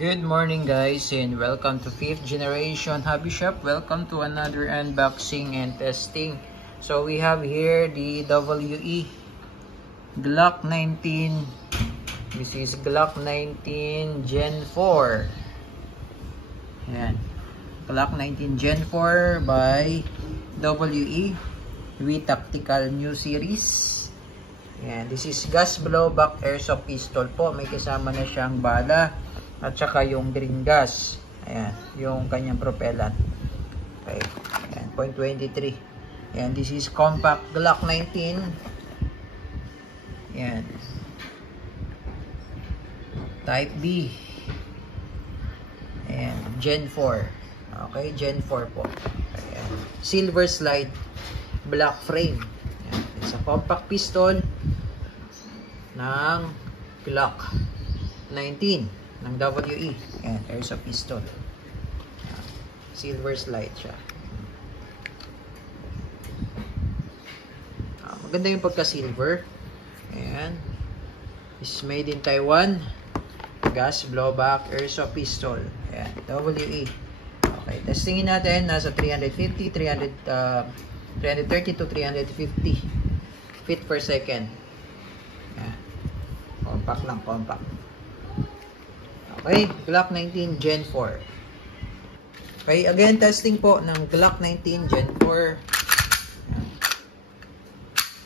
Good morning guys and welcome to 5th generation hobby shop. Welcome to another unboxing and testing. So we have here the WE Glock 19. This is Glock 19 Gen 4. Ayan. Glock 19 Gen 4 by WE Tactical New Series. Ayan. This is gas blowback airsoft pistol po. May kasama na siyang bala at saka yung green gas. Ayan, yung kanyang propellant. Okay. Ayan, .23. Ayan, this is compact Glock 19. Ayan. Type B. Ayan, Gen 4. Okay, Gen 4 po. Ayan. Silver slide, black frame. Ayan. It's a compact pistol ng Glock 19. Ng WE. Ayan, airsoft pistol. Silver slide siya. Maganda yung pagka-silver. Ayan. This is made in Taiwan. Gas blowback airsoft pistol. Ayan, WE. Okay, testingin natin. Nasa 330 to 350 feet per second. Ayan. Compact lang, compact. Okay, Glock 19 Gen 4. Okay, again, testing po ng Glock 19 Gen 4.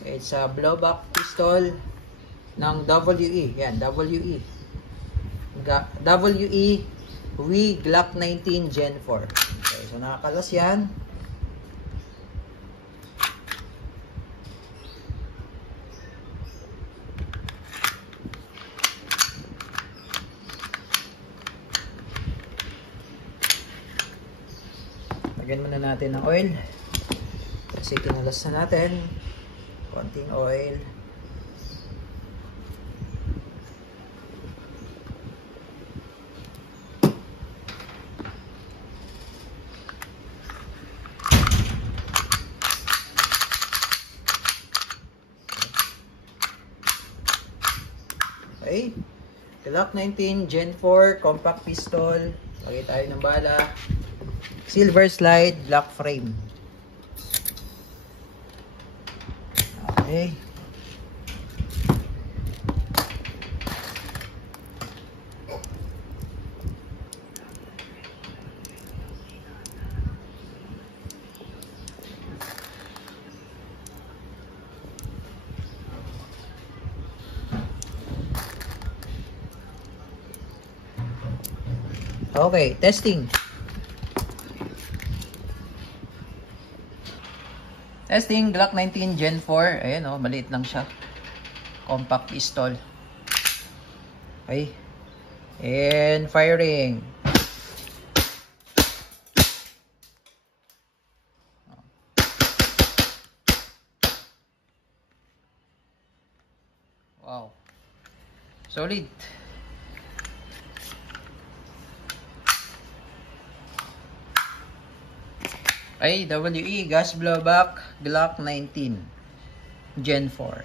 Okay, it's a blowback pistol ng WE. Yan, WE. Glock 19 Gen 4. Okay, so nakakalas yan. Lagyan muna natin ng oil kasi kinalas na natin. Konting oil. Okay, Glock 19 Gen 4 compact pistol. Lagay tayo ng bala. Silver slide, black frame. Okay. Okay, testing. Testing, Glock 19 Gen 4. Ayan o, maliit lang siya. Compact pistol. Okay. And firing. Wow. Solid. Ay, WE gas blowback Glock 19 Gen 4.